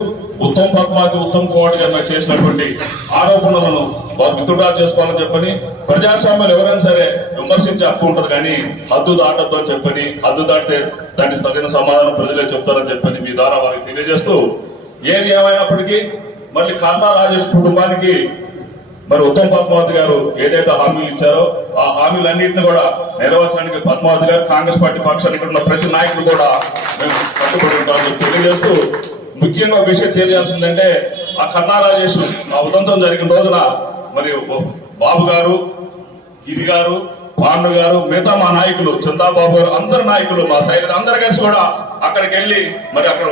ఉత్తమ్ పద్మావతి ఉత్తమ్ కుమార్ గారు చేసినటువంటి ఆరోపణలను వారు విత్డ్రా చేసుకోవాలని చెప్పని ప్రజాస్వామ్యాలు ఎవరైనా సరే విమర్శించే హక్కు ఉంటుంది కానీ హద్దు దాటద్దు అని చెప్పని హద్దు దాటితే దానికి సరైన సమాధానం ప్రజలే చెప్తారని చెప్పని మీ ద్వారా వారికి తెలియజేస్తూ ఏది ఏమైనప్పటికీ మళ్ళీ కన్నా రాజేష్ కుటుంబానికి మరి ఉత్తమ్ పద్మావతి గారు ఏదైతే హామీలు ఇచ్చారో ఆ హామీలన్నింటినీ కూడా నెరవేర్చడానికి పద్మావతి గారు కాంగ్రెస్ పార్టీ పక్షానికి ఉన్న ప్రతి నాయకులు కూడా మేము కట్టుబడి ఉంటామని తెలియజేస్తూ ముఖ్యంగా ఒక విషయం తెలియాల్సిందంటే ఆ కన్నా రాజేష్ ఆ ఉదంతం జరిగిన రోజున మరి బాబు గారు గిరి గారు పాండు గారు మిగతా మా నాయకులు చంద్రబాబు గారు అందరు నాయకులు మా సైనికులు అందరు కలిసి కూడా అక్కడికి వెళ్ళి మరి అక్కడ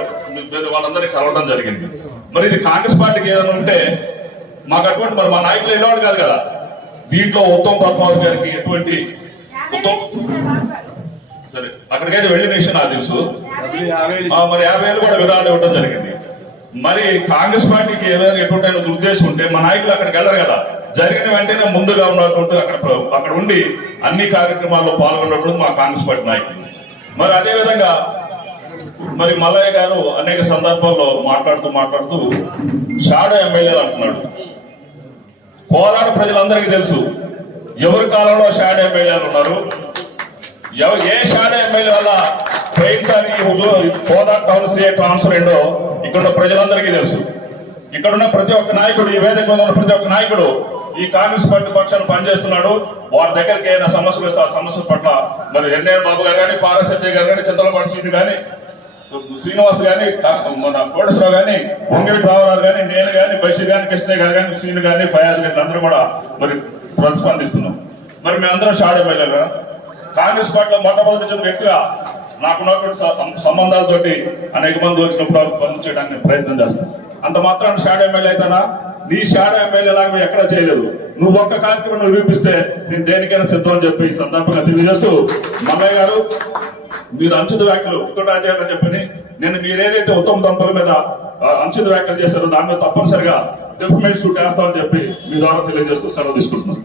వాళ్ళందరినీ కలవడం జరిగింది. మరి ఇది కాంగ్రెస్ పార్టీకి ఏదైనా ఉంటే మాకు అటువంటి మరి మా నాయకులు వెళ్ళేవాడు కాదు కదా. దీంట్లో ఉత్తమ్ పద్మావతి గారికి ఎటువంటి సరే అక్కడికైతే వెళ్ళిన విషయం నాకు తెలుసు. మరి 50,000 కూడా విరాళం ఇవ్వడం జరిగింది. మరి కాంగ్రెస్ పార్టీకి ఏదైనా ఎటువంటి ఉద్దేశం ఉంటే మా నాయకులు అక్కడికి వెళ్ళరు కదా. జరిగిన వెంటనే ముందుగా ఉన్నటువంటి అక్కడ ఉండి అన్ని కార్యక్రమాల్లో పాల్గొన్నప్పుడు మా కాంగ్రెస్ పార్టీ నాయకులు. మరి అదే విధంగా మరి మల్లయ్య గారు అనేక సందర్భాల్లో మాట్లాడుతూ షాడో ఎమ్మెల్యేలు అంటున్నాడు. కోదాడ ప్రజలందరికీ తెలుసు ఎవరి కాలంలో షాడో ఎమ్మెల్యేలు ఉన్నారు, ఏ షాడో ఎమ్మెల్యే వల్ల ట్రైన్స్ అని కోదాడ టౌన్ సీఏ ట్రాన్స్ఫర్ అయిందో ఇక్కడ ప్రజలందరికీ తెలుసు. ఇక్కడ ఉన్న ప్రతి ఒక్క నాయకుడు, ఈ వేదిక ఉన్న ప్రతి ఒక్క నాయకుడు ఈ కాంగ్రెస్ పార్టీ పక్షాన్ని పనిచేస్తున్నాడు. వారి దగ్గరికి ఏదైనా సమస్యలు వస్తే ఆ సమస్యల పట్ల మరి ఎన్ఆర్ బాబు గారు కానీ, పారసత్య గారు కానీ, చింతలపాటి సీని కానీ, శ్రీనివాస్ గాని, మన కోటేశ్వరరావు గాని, పొంగేటి రామారావు గాని, నేను గాని, బషీర్ గాని, కృష్ణయ్య గారు కానీ, సీని గాని, ఫయాజ్ గాని అందరూ కూడా మరి ప్రతిస్పందిస్తున్నాం. మరి మేమందరం షాడో ఎమ్మెల్యేగా కాంగ్రెస్ పార్టీలో మొట్టమొదటి వ్యక్తిగా నాకున్నటువంటి సంబంధాలతోటి అనేక మంది వచ్చినప్పుడు పనులు చేయడానికి ప్రయత్నం చేస్తాను. అంత మాత్రం షాడో ఎమ్మెల్యే అయితేనా నీ షాడో ఎమ్మెల్యే లాగా ఎక్కడా చేయలేదు. నువ్వు ఒక్క కార్యక్రమం నిరూపిస్తే నేను దేనికైనా సిద్ధం అని చెప్పి ఈ సందర్భంగా తెలియజేస్తూ మల్లయ్య గారు మీరు అంచుత వ్యాఖ్యలు ఉత్తరాజారని చెప్పని నేను మీరేదైతే ఉత్తమ దంపతుల మీద అంచుత వ్యాఖ్యలు చేశారో దాని మీద తప్పనిసరిగా డిఫర్మేట్ షూట్ వేస్తామని చెప్పి మీ ద్వారా తెలియజేస్తూ సెలవు తీసుకుంటున్నాను.